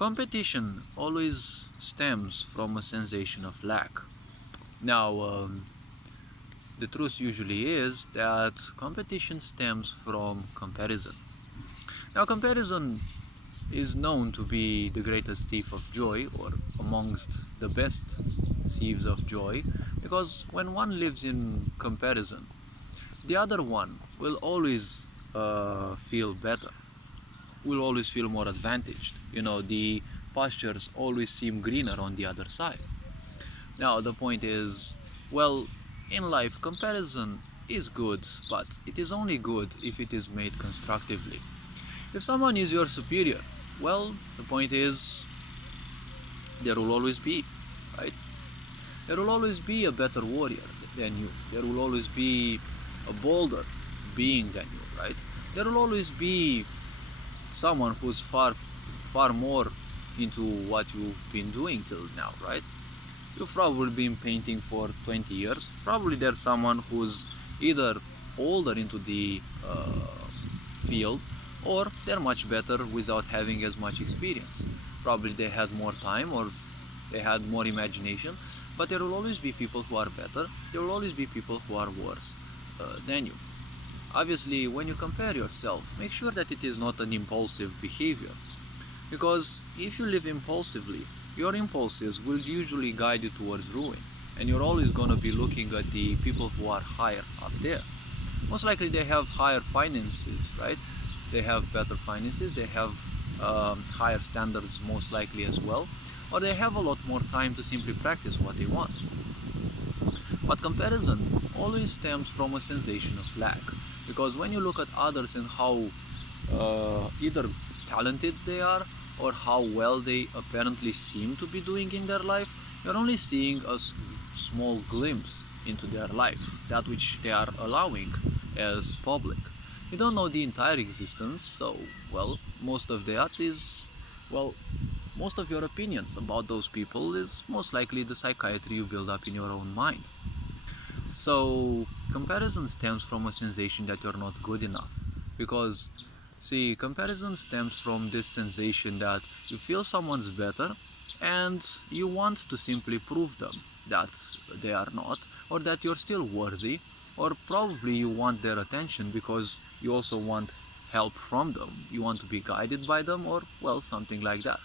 Competition always stems from a sensation of lack. Now, the truth usually is that competition stems from comparison. Now, comparison is known to be the greatest thief of joy, or amongst the best thieves of joy, because when one lives in comparison, the other one will always feel better, will always feel more advantaged. The pastures always seem greener on the other side. Now, the point is, well, in life, comparison is good, but it is only good if it is made constructively. If someone is your superior, well, the point is, there will always be, right? There will always be a better warrior than you. There will always be a bolder being than you, right? There will always be someone who's far more into what you've been doing till now, right? You've probably been painting for 20 years. Probably there's someone who's either older into the field, or they're much better without having as much experience. Probably they had more time, or they had more imagination, but there will always be people who are better. There will always be people who are worse than you. Obviously, when you compare yourself, make sure that it is not an impulsive behavior, because if you live impulsively, your impulses will usually guide you towards ruin, and you're always going to be looking at the people who are higher up there. Most likely they have higher finances, right? They have better finances, they have higher standards most likely as well, or they have a lot more time to simply practice what they want. But comparison always stems from a sensation of lack, because when you look at others and how either talented they are, or how well they apparently seem to be doing in their life, you're only seeing a small glimpse into their life, that which they are allowing as public. You don't know the entire existence, so, well, most of that is, well, most of your opinions about those people is most likely the psychiatry you build up in your own mind. So, comparison stems from a sensation that you're not good enough, because see, comparison stems from this sensation that you feel someone's better and you want to simply prove them that they are not, or that you're still worthy, or probably you want their attention because you also want help from them. You want to be guided by them, or, well, something like that.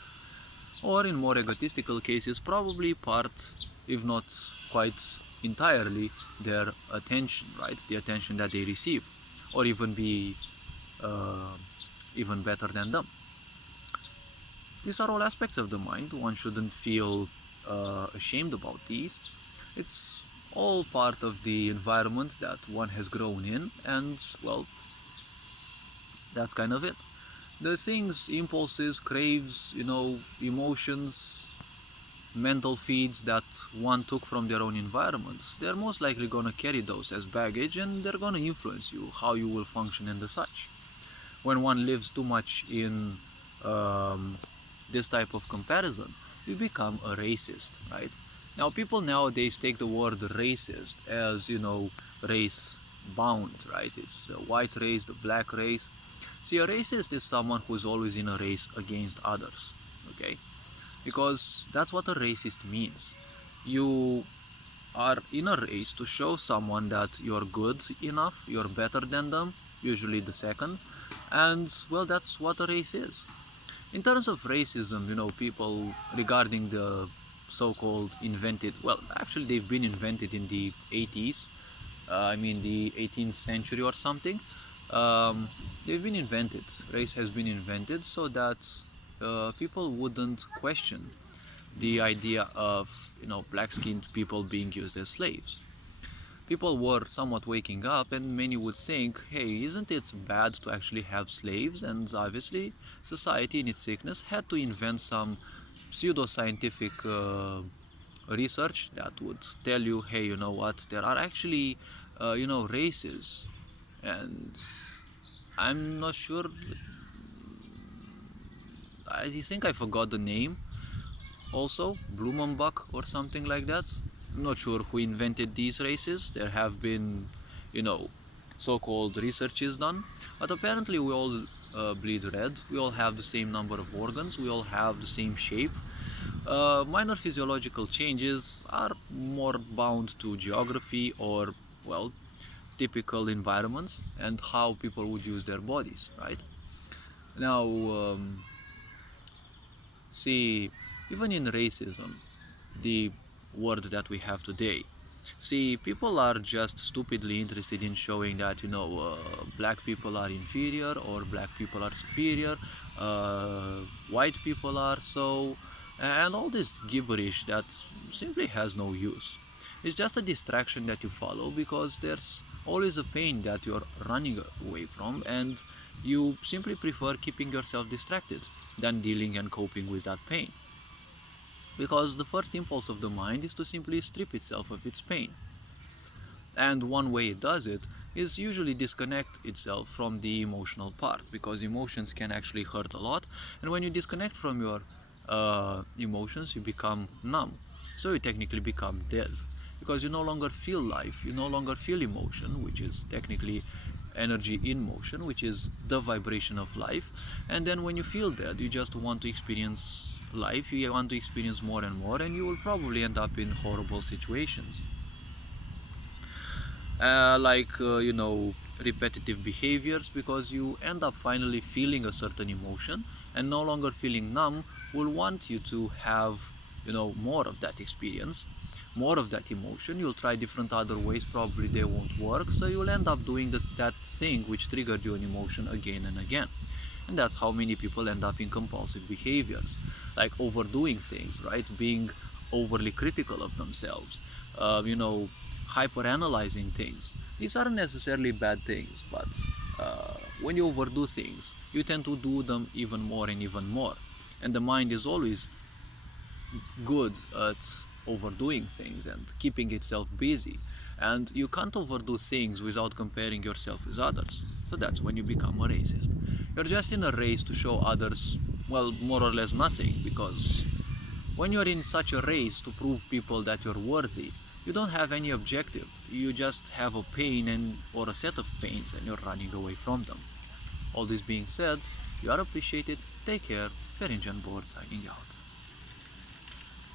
Or in more egotistical cases, probably part, if not quite entirely, their attention, right? The attention that they receive, or even be even better than them. These are all aspects of the mind. One shouldn't feel ashamed about these. It's all part of the environment that one has grown in, and, well, that's kind of it. The things, impulses, craves, emotions, mental feeds that one took from their own environments, they're most likely going to carry those as baggage, and they're going to influence you, how you will function and the such. When one lives too much in this type of comparison, you become a racist, right? Now, people nowadays take the word racist as, race bound, right? It's the white race, the black race. See, a racist is someone who's always in a race against others, okay? Because that's what a racist means. You are in a race to show someone that you're good enough, you're better than them, usually the second, and, well, that's what a race is. In terms of racism, people regarding the so-called invented, well, actually they've been invented in the 80s, the 18th century or something. They've been invented, race has been invented so that people wouldn't question the idea of, black-skinned people being used as slaves. People were somewhat waking up, and many would think, hey, isn't it bad to actually have slaves? And obviously, society in its sickness had to invent some pseudo-scientific research that would tell you, hey, you know what, there are actually, races. And I'm not sure, I think I forgot the name also, Blumenbach or something like that. I'm not sure who invented these races. There have been, so-called researches done, but apparently we all bleed red, we all have the same number of organs, we all have the same shape. Minor physiological changes are more bound to geography or, well, typical environments and how people would use their bodies, right? Now, see, even in racism, the word that we have today, see, people are just stupidly interested in showing that, black people are inferior or black people are superior, white people are so, and all this gibberish that simply has no use. It's just a distraction that you follow because there's always a pain that you're running away from, and you simply prefer keeping yourself distracted than dealing and coping with that pain. Because the first impulse of the mind is to simply strip itself of its pain. And one way it does it is usually disconnect itself from the emotional part, because emotions can actually hurt a lot, and when you disconnect from your emotions, you become numb. So you technically become dead, because you no longer feel life, you no longer feel emotion, which is technically energy in motion, which is the vibration of life. And then when you feel that, you just want to experience life, you want to experience more and more, and you will probably end up in horrible situations, repetitive behaviors, because you end up finally feeling a certain emotion, and no longer feeling numb will want you to have more of that experience, more of that emotion. You'll try different other ways, probably they won't work, so you'll end up doing that thing which triggered you an emotion again and again. And that's how many people end up in compulsive behaviors, like overdoing things, right? Being overly critical of themselves, hyper-analyzing things. These aren't necessarily bad things, but when you overdo things, you tend to do them even more and even more. And the mind is always good at overdoing things and keeping itself busy. And you can't overdo things without comparing yourself with others. So that's when you become a racist. You're just in a race to show others, well, more or less nothing, because when you're in such a race to prove people that you're worthy, you don't have any objective. You just have a pain or a set of pains, and you're running away from them. All this being said, you are appreciated. Take care. Ferinjan Board signing out.